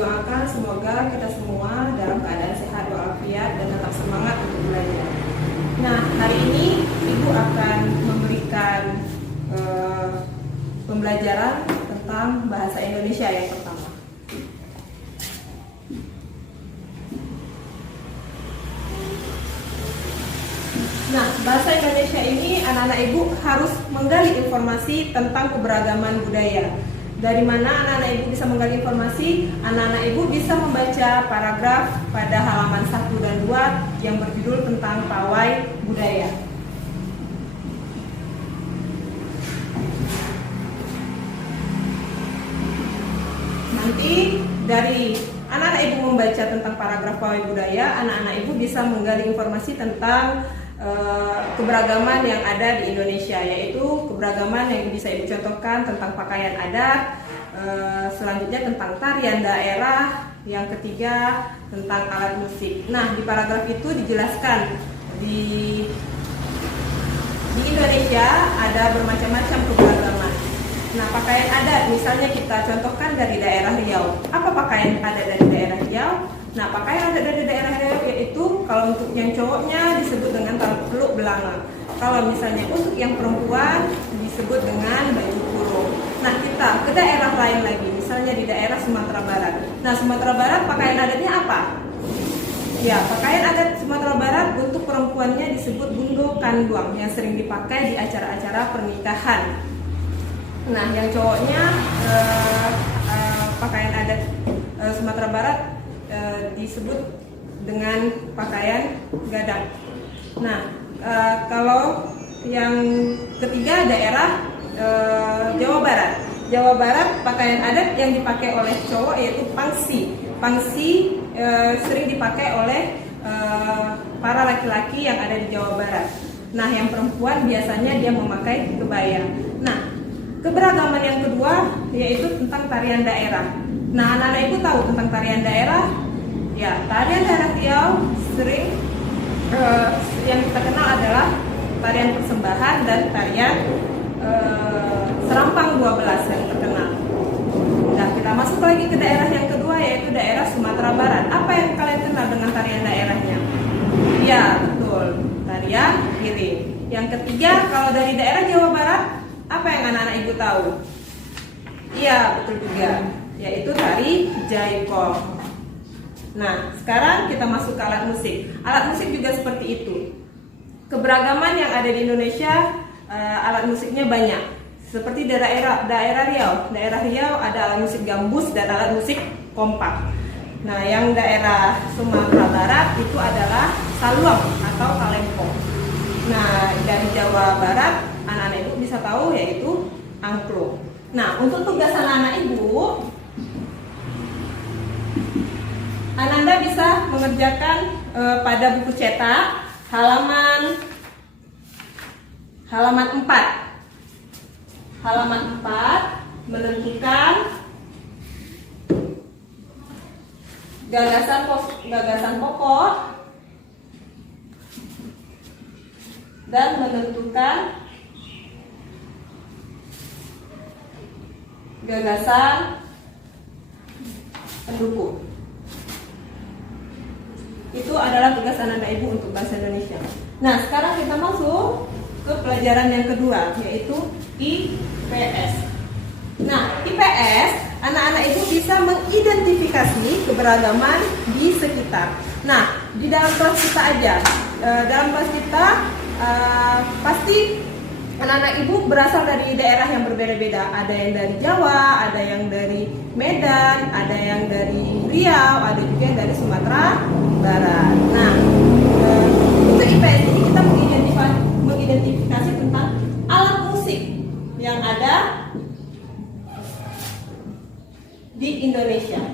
mendoakan semoga kita semua dalam keadaan sehat walafiat dan tetap semangat untuk belajar. Nah, hari ini Ibu akan memberikan pembelajaran tentang bahasa Indonesia yang pertama. Nah, bahasa Indonesia ini anak-anak Ibu harus menggali informasi tentang keberagaman budaya. Dari mana anak-anak Ibu bisa menggali informasi? Anak-anak Ibu bisa membaca paragraf pada halaman 1 dan 2 yang berjudul tentang pawai budaya. Nanti dari anak-anak Ibu membaca tentang paragraf pawai budaya, anak-anak Ibu bisa menggali informasi tentang keberagaman yang ada di Indonesia, yaitu keberagaman yang bisa Ibu contohkan tentang pakaian adat, selanjutnya tentang tarian daerah, yang ketiga tentang alat musik. Nah, di paragraf itu dijelaskan di Indonesia ada bermacam-macam keberagaman. Nah, pakaian adat misalnya kita contohkan dari daerah Riau. Apa pakaian adat dari daerah Riau? Nah, pakaian adat dari daerah Riau yaitu kalau untuk yang cowoknya disebut dengan peluk belanga. Kalau misalnya untuk yang perempuan disebut dengan baju kurung. Nah, kita ke daerah lain lagi, misalnya di daerah Sumatera Barat. Nah, Sumatera Barat pakaian adatnya apa? Ya, pakaian adat Sumatera Barat untuk perempuannya disebut bundo kanduang yang sering dipakai di acara-acara pernikahan. Nah, yang cowoknya pakaian adat Sumatera Barat disebut dengan pakaian gadang. Nah, kalau yang ketiga daerah Jawa Barat. Jawa Barat pakaian adat yang dipakai oleh cowok yaitu pangsi. Pangsi sering dipakai oleh para laki-laki yang ada di Jawa Barat. Nah, yang perempuan biasanya dia memakai kebaya. Nah, keberagaman yang kedua yaitu tentang tarian daerah. Nah, anak-anak Ibu tahu tentang tarian daerah? Ya, tarian daerah Riau sering yang kita kenal adalah tarian persembahan dan tarian Serampang 12 yang terkenal. Nah, kita masuk lagi ke daerah yang kedua yaitu daerah Sumatera Barat. Apa yang kalian kenal dengan tarian daerahnya? Ya, betul, tarian piring. Yang ketiga, kalau dari daerah Jawa Barat, apa yang anak-anak Ibu tahu? Iya, betul juga, yaitu tari jaipong. Nah, sekarang kita masuk ke alat musik. Alat musik juga seperti itu. Keberagaman yang ada di Indonesia, alat musiknya banyak. Seperti daerah Riau. Daerah Riau ada alat musik gambus dan alat musik kompak. Nah, yang daerah Sumatera Barat itu adalah saluang atau kalempong. Nah, dari Jawa Barat, anak-anak Ibu bisa tahu yaitu angklung. Nah, untuk tugas anak-anak Ibu, Anda bisa mengerjakan pada buku cetak halaman 4. Halaman 4 menentukan gagasan pokok dan menentukan gagasan pendukung. Itu adalah tugas anak-anak Ibu untuk bahasa Indonesia. Nah, sekarang kita masuk ke pelajaran yang kedua, yaitu IPS. Nah, IPS, anak-anak Ibu bisa mengidentifikasi keberagaman di sekitar. Nah, di dalam kelas kita aja, dalam kelas kita pasti anak-anak Ibu berasal dari daerah yang berbeda-beda. Ada yang dari Jawa, ada yang dari Medan, ada yang dari Riau, ada juga yang dari Sumatera Barat. Nah, untuk IPS ini kita mengidentifikasi tentang alat musik yang ada di Indonesia.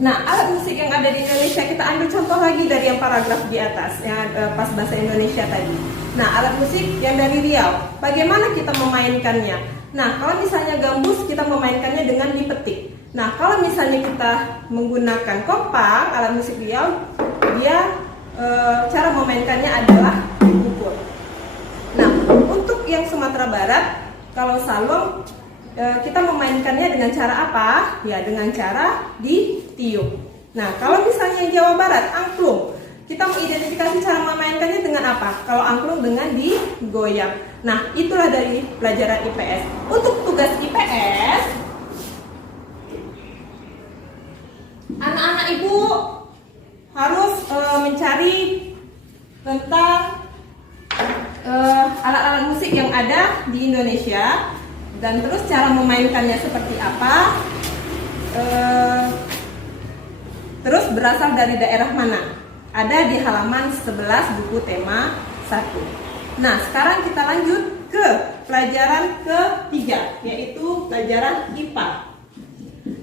Nah, alat musik yang ada di Indonesia kita ambil contoh lagi dari yang paragraf di atas, yang pas bahasa Indonesia tadi. Nah, alat musik yang dari Riau, bagaimana kita memainkannya? Nah, kalau misalnya gambus, kita memainkannya dengan dipetik. Nah, kalau misalnya kita menggunakan kopang, alat musik Riau, dia cara memainkannya adalah dipukul. Nah, untuk yang Sumatera Barat, kalau saluang kita memainkannya dengan cara apa? Ya, dengan cara ditiup. Nah, kalau misalnya Jawa Barat, angklung, kita mengidentifikasi cara memainkannya dengan apa? Kalau angklung dengan digoyang. Nah, itulah dari pelajaran IPS. Untuk tugas IPS, anak-anak ibu harus mencari tentang alat-alat musik yang ada di Indonesia dan terus cara memainkannya seperti apa, terus berasal dari daerah mana. Ada di halaman 11 buku tema 1. Nah, sekarang kita lanjut ke pelajaran ketiga, yaitu pelajaran IPA.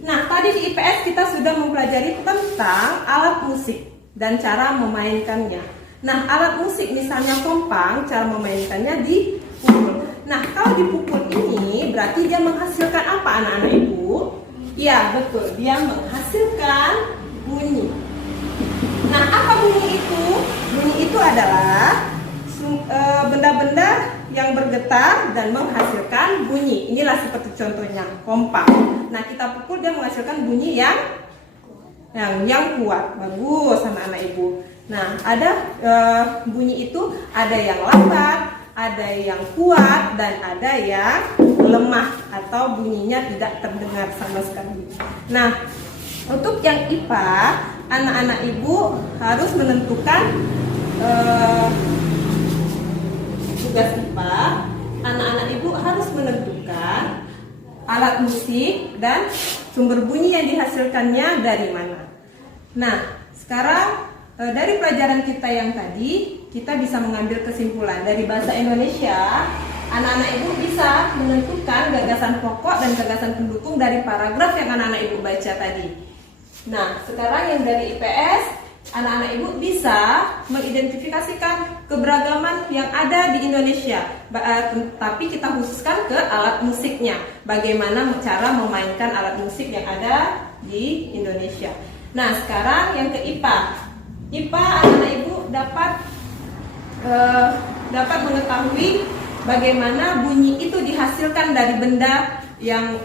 Nah, tadi di IPS kita sudah mempelajari tentang alat musik dan cara memainkannya. Nah, alat musik misalnya kompang, cara memainkannya dipukul. Nah, kalau dipukul ini berarti dia menghasilkan apa anak-anak ibu? Ya, betul, dia menghasilkan bunyi. Nah, apa bunyi itu? Bunyi itu adalah benda-benda yang bergetar dan menghasilkan bunyi. Inilah seperti contohnya kompang. Nah, kita pukul dia menghasilkan bunyi yang kuat. Bagus anak-anak ibu. Nah, ada bunyi itu ada yang lambat, ada yang kuat, dan ada yang lemah atau bunyinya tidak terdengar sama sekali. Nah, untuk yang IPA, anak-anak ibu harus menentukan tugas IPA. Anak-anak ibu harus menentukan alat musik dan sumber bunyi yang dihasilkannya dari mana. Nah, sekarang dari pelajaran kita yang tadi, kita bisa mengambil kesimpulan dari bahasa Indonesia. Anak-anak ibu bisa menentukan gagasan pokok dan gagasan pendukung dari paragraf yang anak-anak ibu baca tadi. Nah, sekarang yang dari IPS, anak-anak ibu bisa mengidentifikasikan keberagaman yang ada di Indonesia. Tapi kita khususkan ke alat musiknya. Bagaimana cara memainkan alat musik yang ada di Indonesia. Nah, sekarang yang ke IPA. IPA, anak-anak ibu dapat mengetahui bagaimana bunyi itu dihasilkan dari benda yang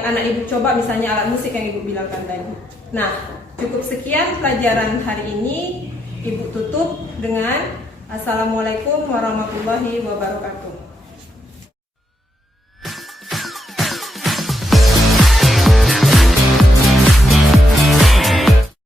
anak ibu coba, misalnya alat musik yang ibu bilangkan tadi. Nah, cukup sekian pelajaran hari ini. Ibu tutup dengan Assalamualaikum warahmatullahi wabarakatuh.